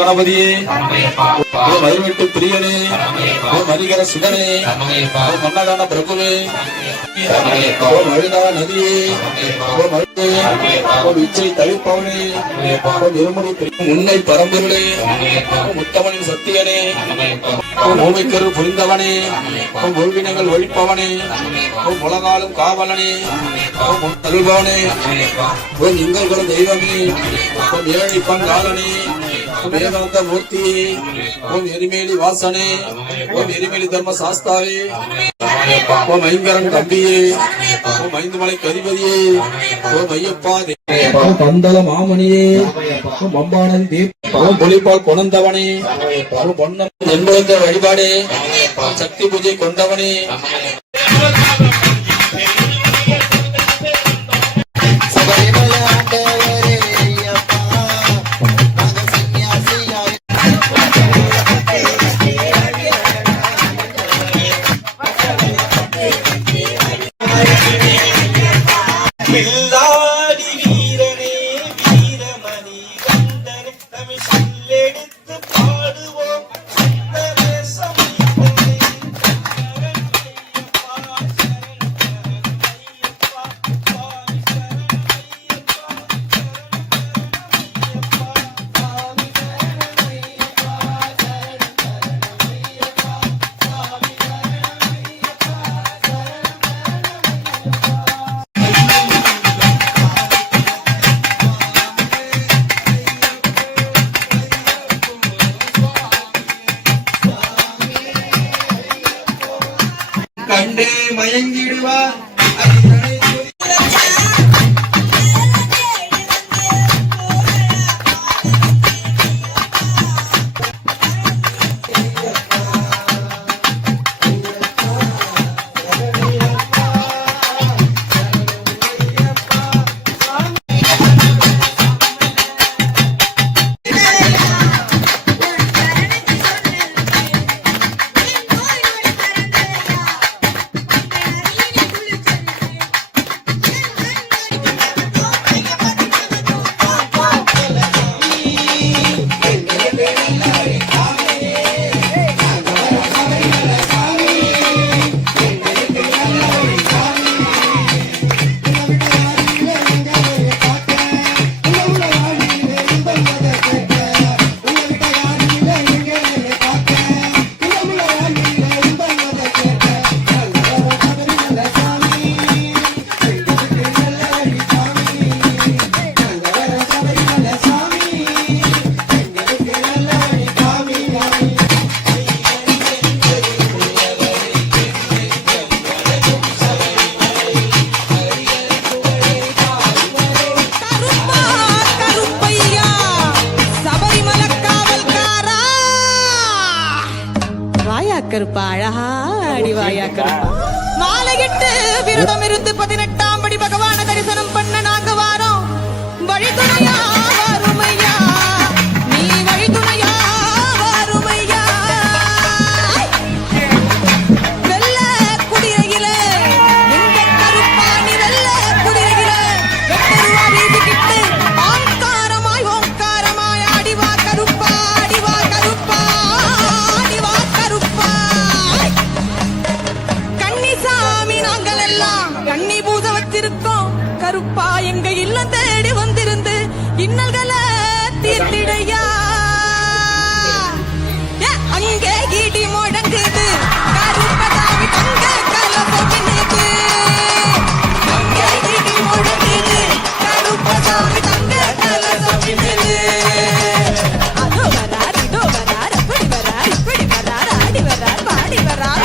கணபதியே, மதுவெட்டு பிரியனே, மரிகர சுடனே, மன்னதான பிரபுவே, அழுதா நதியே, இச்சை தவிப்பவனே, இருமுடி முன்னை பரம்பொருளே, முத்தமனின் சத்தியனே, மூமைக்கரு புரிந்தவனே, முழுவினங்கள் ஒழிப்பவனே, உலகாலும் காவலனே, அருள்பவனே, எங்கள் தெய்வமே, ஏழை பங்காளனே, வேதாந்த மூர்த்தியே, ஓம் எரிமேலி வாசனே, ஓம் எரிமேலி தர்ம சாஸ்தாவே, ஓம் ஐங்கரன் தம்பியே, ஓம் ஐந்துமலை கதிபதியே, ஓம் ஐயப்பா பந்தள மாமணியே, ஓம் பம்பானதி தீப், ஓம் பொலிப்பால் கொணந்தவனே, ஓம் பொன்னம் என்பதற்கு வழிபாடே, சக்தி பூஜை கொண்டவனே, கண்டே மயங்கிடுவார் அடிகளை கருப்பா அழகா அடிவாயா கருப்பா மாலையிட்டு விரதம் இருந்து 18ஆம் படி பகவான தரிசனம் பண்ண நாங்க வாரோம் வழிதுணையா வாருமையா நீ வழிதுணையா வாருமையா வெள்ள குடிரையில எங்க கருப்பா நீ வெள்ள குடிரையில வெட்டருவா வீதிக்கிட்டு ஆங்காரமாய் ஓங்காரமாய் அடிவா கருப்பா அடிவா கருப்பா கண்ணி பூச வச்சிருக்கோம் கருப்பா எங்க இல்லம் தேடி வந்திருந்து இன்னல்களை தீர்த்திடையா அங்கே இடி முழங்குது கருப்பதாவி தங்க கலப்பது அங்கே இடி முழங்குது கருப்பதாவி தங்க கலப்பது அதோ வரார் இதோ வரார் அப்படி வரார் இப்படி வரார் ஆடி வரார் பாடி வரார்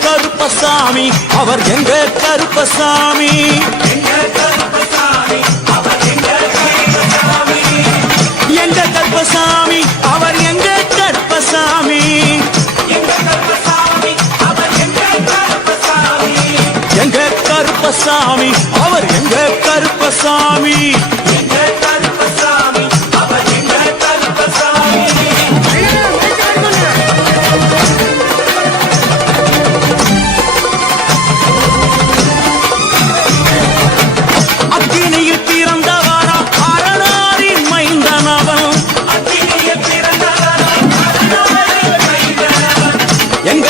கருப்பசாமி அவர் எங்க கருப்பசாமி எங்க கருப்பசாமி அவர் எங்க கருப்பசாமி எங்க கருப்பசாமி அவர் எங்க கருப்பசாமி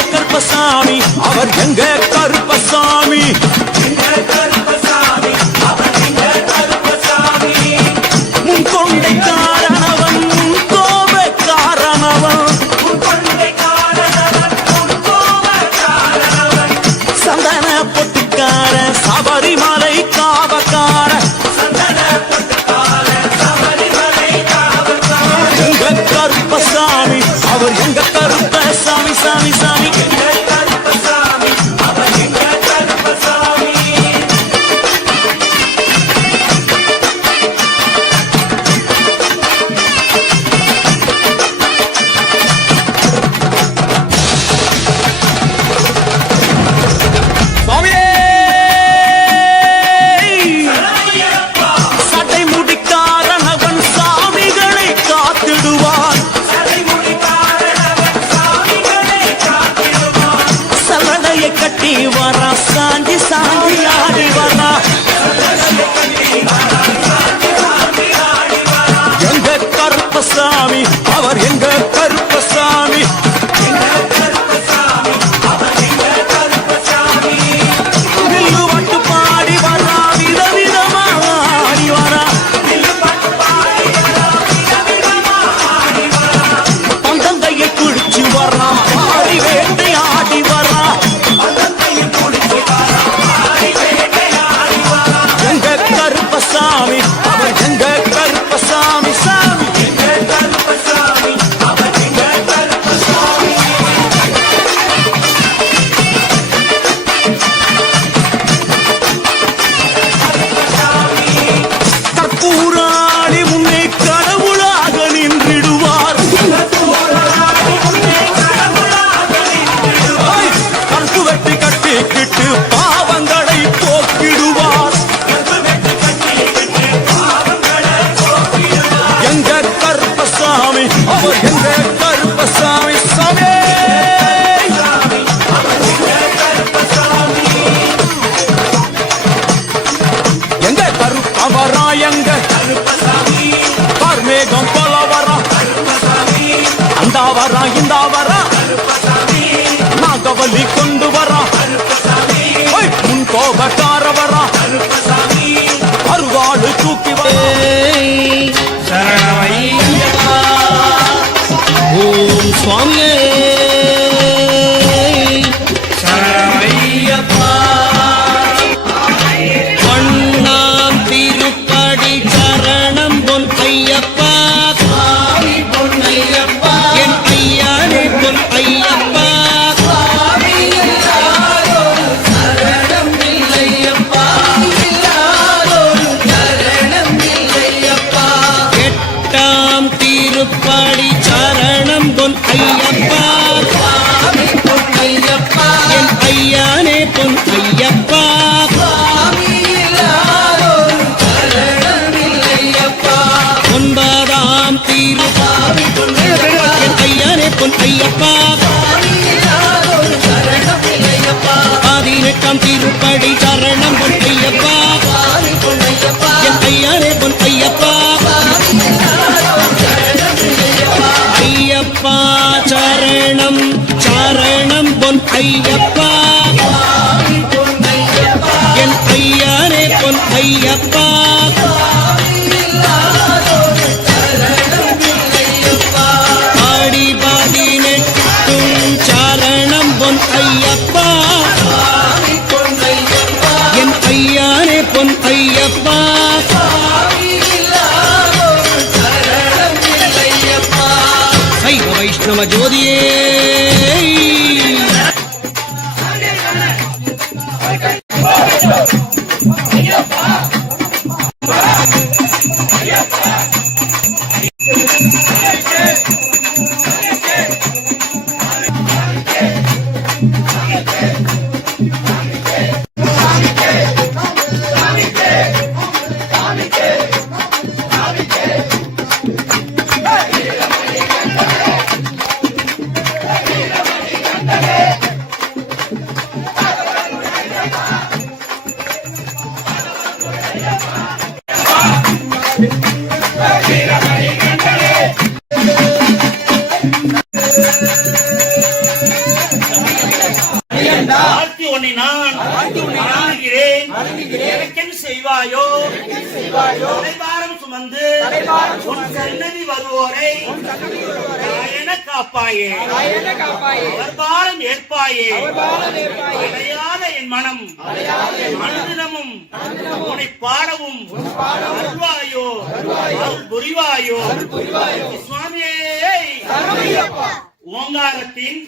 கருப்பசாமி அவர் எங்க கருப்பசாமி முன்கொண்டை காரணவன் கோபக்காரணவன் சந்தன பொட்டுக்கார சபரிமலை காவக்கார எங்க கார்மேகம் போல வரான் அந்தா வரான் இந்தா வரான் நாகவலி கொண்டு வரான் முன் கோபக்கார வரான் அருவாடு தூக்கி சரணமையப்பா ஓம் சுவாமியே சரணமையப்பா பொன்னாம் திருப்படி சரணம் பொன் ஐயப்பா சுவாமி பொன்னையப்பா என் ஐயானே பொன் ஐயப்பா சரணம் இல்லையப்பா சரணம் இல்லையப்பா எட்டாம் திருப்படி சரணம் பொன் ஐயப்பா சுவாமி பொன்னையப்பா என் ஐயானே பொன் ஐயப்பா சுவாமி சரணம் இல்லையப்பா ஒன்பதாம் திருப்பாவி என் ஐயானே பொன் ஐயப்பா சரணம் இல்லையப்பா 18ஆம் திருப்படி சரணம் பொன் ஐயப்பா சுவாமி பொன்னையப்பா என் ஐயானே பொன் ஐயப்பா ஐயப்பா சரணம் சரணம் பொன் ஐயப்பா என் ஐயானே பொன் ஐயப்பா ஆடி 18ம் சரணம் பொன் ஐயப்பா என் ஐயானே பொன் ஐயப்பா சைவ வைஷ்ணவ ஜோதியே வாழ்த்தி உன்னை நான் வணங்குகிறேன். எனக்கென் செய்வாயோ தலைபாரம் சுமந்து உன் சன்னதி வருவோரை நாயன காப்பாயே அவர் பாரம் ஏற்பாயே அடையாத என் மனம் அனுதினமும் உன்னை பாடவும் அருள்வாயோ அருள் புரிவாயோ சுவாமியே ஓங்காரத்தின்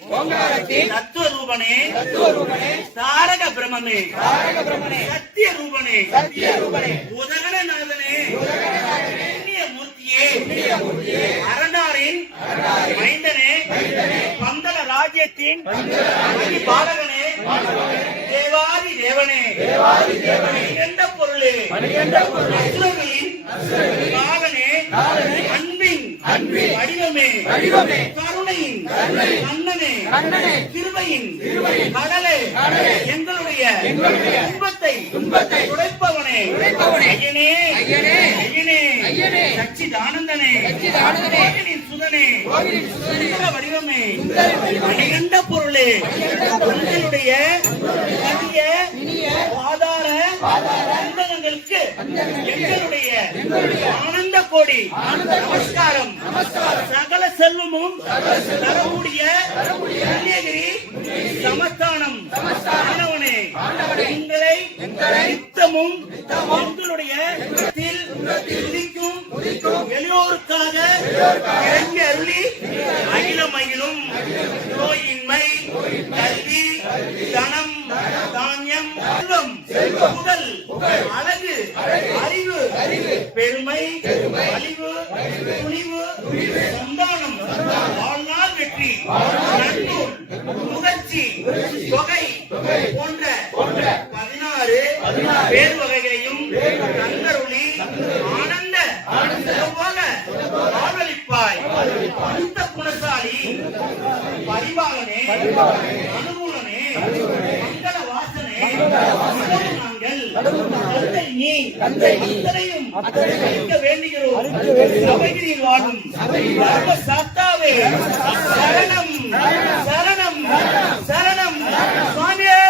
தத்துவ ரூபனே தாரக பிரமமே சத்திய ரூபனே உதகநாதனே புண்ணிய மூர்த்தியே அரண்டாரின் மைந்தனே பந்தல ராஜ்யத்தின் பாலகனே தேவாதி தேவனே என்ற பொருளே அசுரர்களின் பாலனே அன்பின் வடிவமே கருணையின் கண்ணனே கிருபையின் கடலே எங்களுடைய துன்பத்தை துடைப்பவனே ஐயனே சச்சிதானந்தனே கோவிலின் சுதனே சுந்தர வடிவமே மணிகண்ட பொருளே உங்களுடைய கதிய ஆதார அந்தங்களுக்கு எங்களுடைய ஆனந்த கோடி நமஸ்காரம் சகல செல்வமும் தரக்கூடிய கன்னியகிரி சமஸ்தானம் ஆண்டவனே உங்களை நித்தமும் எங்களுடைய துதிக்கும் வெளியோருக்காக இறங்கி அருளி அகிலமகிலும் நோயின்மை கல்வி தனம் தானியம் செல்வம் புகழ் அழகு அறிவு பெருமை அழிவு துணிவு சந்தானம் வாழ்நாள் வெற்றி நன்னூல் முகர்ச்சி தொகை போன்ற 16 பேர் வகைகளையும் தந்தருளி ஆனந்த வாழ்வளிப்பாய் அந்த குணசாலி பரிபாலனே அனுகூலனே மங்கள வாசனே நாங்கள் தந்தை நீ அத்தனையும் அளிக்க வேண்டுகிறோம் சபைகளில் வாழும் தர்ம சாஸ்தாவே சரணம் சரணம் சரணம் சுவாமியே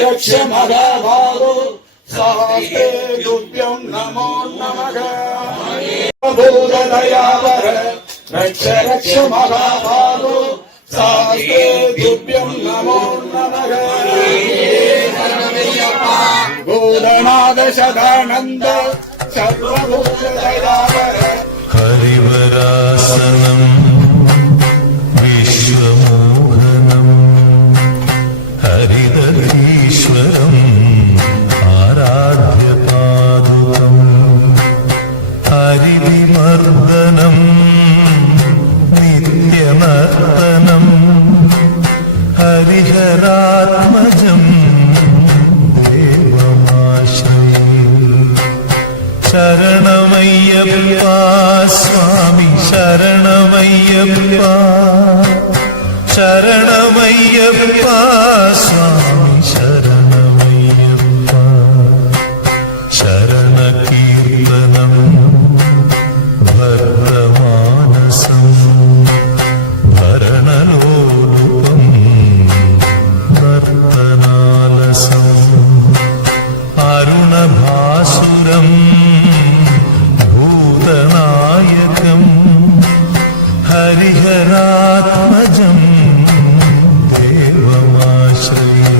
रक्ष महाभागो सहस्ते तुभ्यं नमो नमः बोधदयावर रक्ष महाभागो सहस्ते तुभ्यं नमो नमः बोधनाद सदानंद सर्वभूतदयावर हरिवरासनम् विश्वमोहनम् हरिदधीश्वरम् आराध्यपादुकम् हरिविमर्दनम् नित्यनर्तनम् हरिहरात्मजम् देवमाश्रये शरणमय्यप्पा स्वामी शरणमय्यप्पा शरणमय्यप्पा स्वामी शरणमय्यप्पा शरणकीर्तनम् भद्रमानसम् भरणलोलुपम् नर्तनालसम् अरुणभासुरम् भूतनायकम् हरिहरात्मजम् देवमाश्रये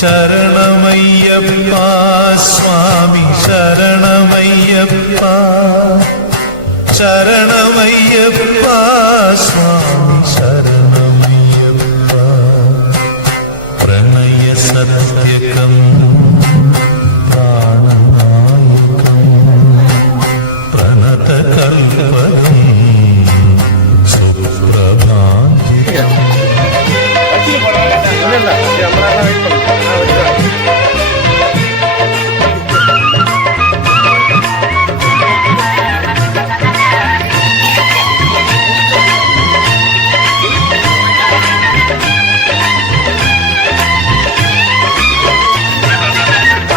शरणमय्यप्पा स्वामी शरणमय्यप्पा शरणमय्यप्पा स्वामी शरणमय्यप्पा प्रणय सत्यकम् प्राणनायकम् प्रणतकल्पकम् सुप्रभान्वितम्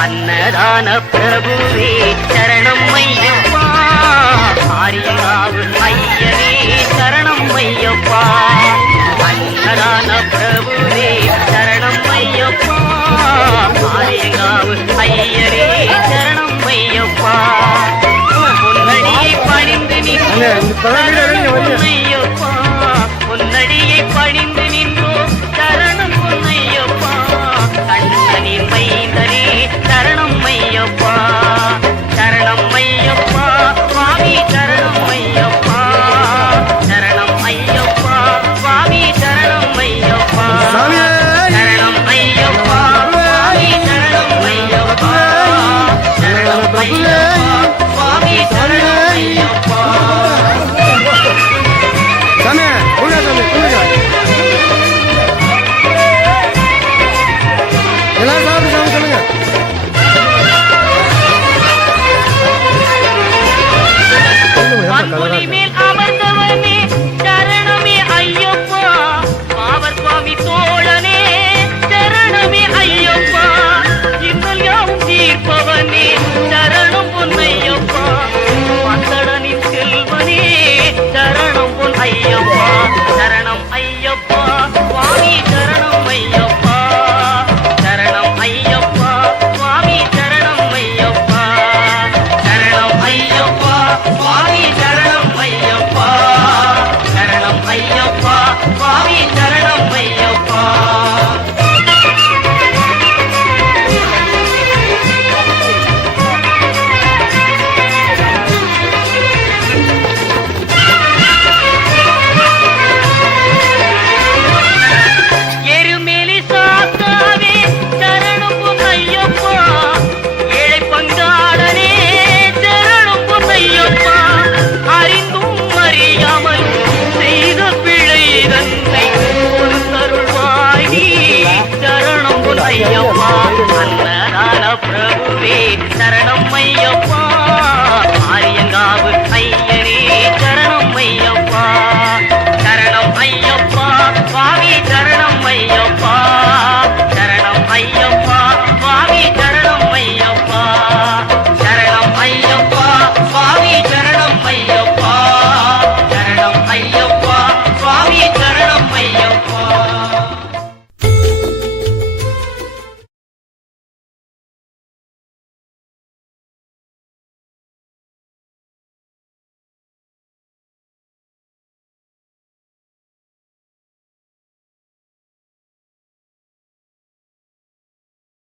अन्नदान प्रभुवे शरणं मय्यप्पा आर्यराव अय्यरे शरणं मय्यप्पा अन्नदान प्रभुवे शरणं मय्यप्पा आर्यराव अय्यरे शरणं मय्यप्पा பொன்னடியை பணிந்து நின்றோம் பொன்னடியை பணிந்து நின்றோம் சரணம் பொன்னையப்பா கண்ணனின் மைந்தரே சரணம் மையப்பா சரணம் மையப்பா சுவாமி சரணம் மையப்பா சரணம் ஐயப்பா சுவாமி சரணம் மையப்பா சரணம் ஐயப்பா சுவாமி சரணம் மையப்பா சரணம் ஐயப்பா சுவாமி சரணம் ஐயப்பா பங்குனி மேல்